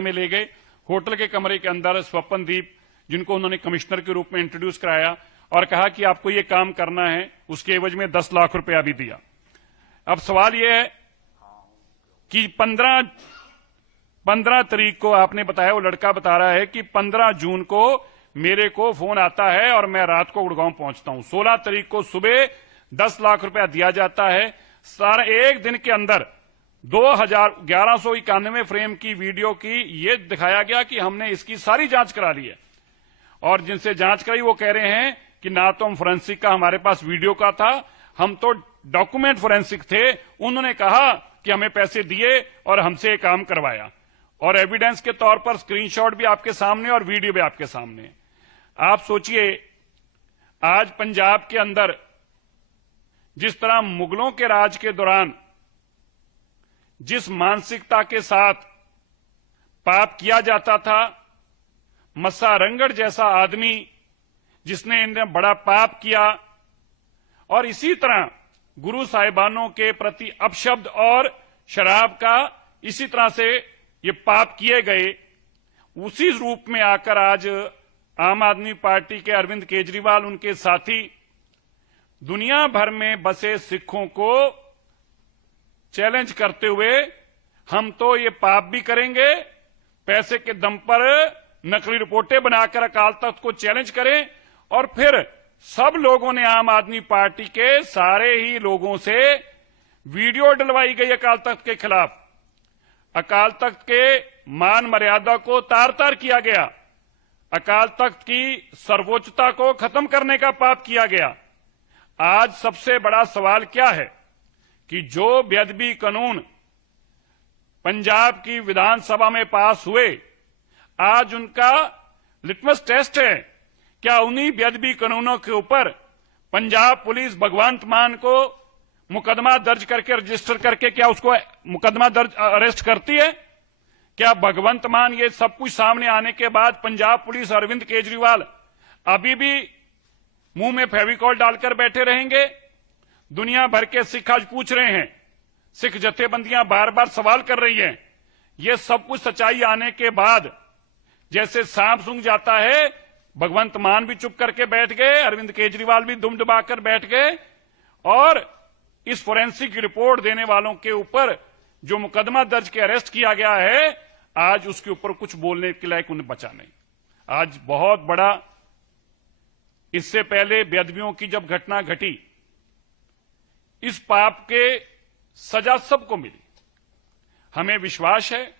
में ले गए। होटल के कमरे के अंदर स्वपनदीप, जिनको उन्होंने कमिश्नर के रूप में इंट्रोड्यूस कराया और कहा कि आपको ये काम करना है, उसके एवज में 10 लाख रुपया भी दिया। अब सवाल यह है कि 15 तारीख को आपने बताया, वो लड़का बता रहा है कि 15 जून को मेरे को फोन आता है और मैं रात को गुड़गांव पहुंचता हूं। 16 तारीख को सुबह 10 लाख रुपया दिया जाता है। सारा एक दिन के अंदर 1191 फ्रेम की वीडियो की ये दिखाया गया कि हमने इसकी सारी जांच करा ली है, और जिनसे जांच कराई वो कह रहे हैं कि ना तो हम फोरेंसिक का हमारे पास वीडियो का था, हम तो डॉक्यूमेंट फोरेंसिक थे। उन्होंने कहा कि हमें पैसे दिए और हमसे काम करवाया, और एविडेंस के तौर पर स्क्रीनशॉट भी आपके सामने और वीडियो भी आपके सामने। आप सोचिए, आज पंजाब के अंदर जिस तरह मुगलों के राज के दौरान जिस मानसिकता के साथ पाप किया जाता था, मस्सा रंगड़ जैसा आदमी जिसने इन्हें बड़ा पाप किया, और इसी तरह गुरु साहिबानों के प्रति अपशब्द और शराब का इसी तरह से ये पाप किए गए, उसी रूप में आकर आज आम आदमी पार्टी के अरविंद केजरीवाल, उनके साथी दुनिया भर में बसे सिखों को चैलेंज करते हुए हम तो ये पाप भी करेंगे, पैसे के दम पर नकली रिपोर्टें बनाकर अकाल तख्त को चैलेंज करें, और फिर सब लोगों ने, आम आदमी पार्टी के सारे ही लोगों से वीडियो डलवाई गई अकाल तख्त के खिलाफ। अकाल तख्त के मान मर्यादा को तार तार किया गया, अकाल तख्त की सर्वोच्चता को खत्म करने का पाप किया गया। आज सबसे बड़ा सवाल क्या है कि जो बेअदबी कानून पंजाब की विधानसभा में पास हुए, आज उनका लिटमस टेस्ट है। क्या उन्हीं बेअदबी कानूनों के ऊपर पंजाब पुलिस भगवंत मान को मुकदमा दर्ज करके, रजिस्टर करके, क्या उसको मुकदमा दर्ज अरेस्ट करती है? क्या भगवंत मान ये सब कुछ सामने आने के बाद पंजाब पुलिस, अरविंद केजरीवाल अभी भी मुंह में फेविकॉल डालकर बैठे रहेंगे? दुनिया भर के सिख आज पूछ रहे हैं, सिख जथेबंदियां बार बार सवाल कर रही हैं। ये सब कुछ सच्चाई आने के बाद जैसे सांप सूंघ जाता है, भगवंत मान भी चुप करके बैठ गए, अरविंद केजरीवाल भी दुम दबाकर बैठ गए, और इस फोरेंसिक रिपोर्ट देने वालों के ऊपर जो मुकदमा दर्ज के अरेस्ट किया गया है, आज उसके ऊपर कुछ बोलने के लायक उन्हें बचा नहीं। आज बहुत बड़ा, इससे पहले बेअदबियों की जब घटना घटी, इस पाप के सजा सबको मिली। हमें विश्वास है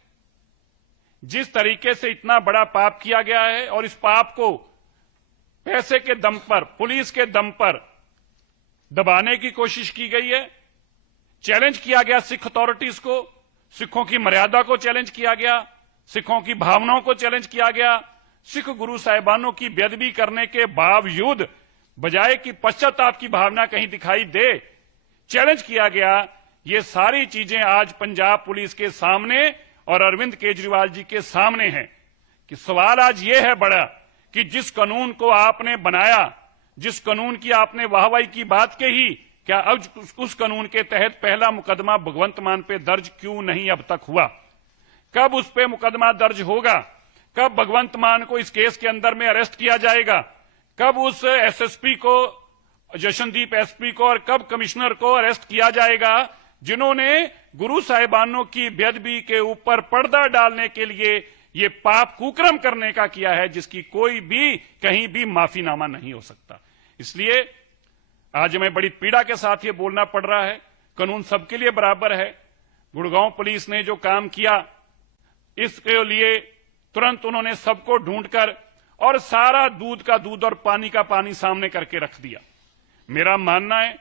जिस तरीके से इतना बड़ा पाप किया गया है, और इस पाप को पैसे के दम पर, पुलिस के दम पर दबाने की कोशिश की गई है, चैलेंज किया गया सिख अथॉरिटीज को, सिखों की मर्यादा को चैलेंज किया गया, सिखों की भावनाओं को चैलेंज किया गया। सिख गुरु साहिबानों की बेअदबी करने के बावजूद, बजाय कि पश्चाताप की भावना कहीं दिखाई दे, चैलेंज किया गया। ये सारी चीजें आज पंजाब पुलिस के सामने और अरविंद केजरीवाल जी के सामने हैं कि सवाल आज ये है बड़ा कि जिस कानून को आपने बनाया, जिस कानून की आपने वाहवाही की बात कही, क्या अब उस कानून के तहत पहला मुकदमा भगवंत मान पे दर्ज क्यों नहीं अब तक हुआ? कब उस पे मुकदमा दर्ज होगा? कब भगवंत मान को इस केस के अंदर में अरेस्ट किया जाएगा? कब उस एसएसपी को, जशनदीप एसपी को, और कब कमिश्नर को अरेस्ट किया जाएगा जिन्होंने गुरु साहिबानों की बेअदबी के ऊपर पर्दा डालने के लिए ये पाप कुकर्म करने का किया है, जिसकी कोई भी कहीं भी माफीनामा नहीं हो सकता। इसलिए आज हमें बड़ी पीड़ा के साथ ये बोलना पड़ रहा है, कानून सबके लिए बराबर है। गुड़गांव पुलिस ने जो काम किया, इसके लिए तुरंत उन्होंने सबको ढूंढकर और सारा दूध का दूध और पानी का पानी सामने करके रख दिया। मेरा मानना है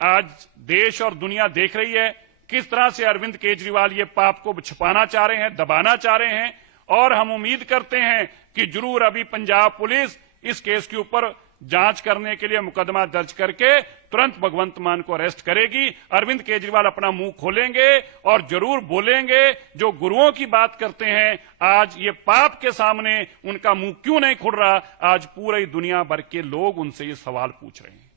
आज देश और दुनिया देख रही है किस तरह से अरविंद केजरीवाल ये पाप को छिपाना चाह रहे हैं, दबाना चाह रहे हैं, और हम उम्मीद करते हैं कि जरूर अभी पंजाब पुलिस इस केस के ऊपर जांच करने के लिए मुकदमा दर्ज करके तुरंत भगवंत मान को अरेस्ट करेगी। अरविंद केजरीवाल अपना मुंह खोलेंगे और जरूर बोलेंगे, जो गुरुओं की बात करते हैं, आज ये पाप के सामने उनका मुंह क्यों नहीं खुल रहा? आज पूरी दुनिया भर के लोग उनसे ये सवाल पूछ रहे हैं।